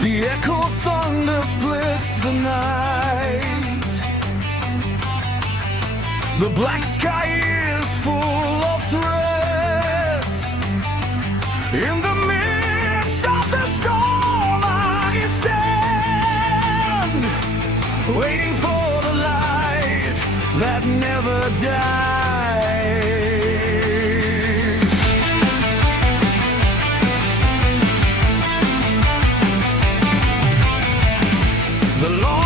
The echo of thunder splits the night. The black sky is full of threats. In the midst of the storm I stand, waiting for the light that never dies. The Lord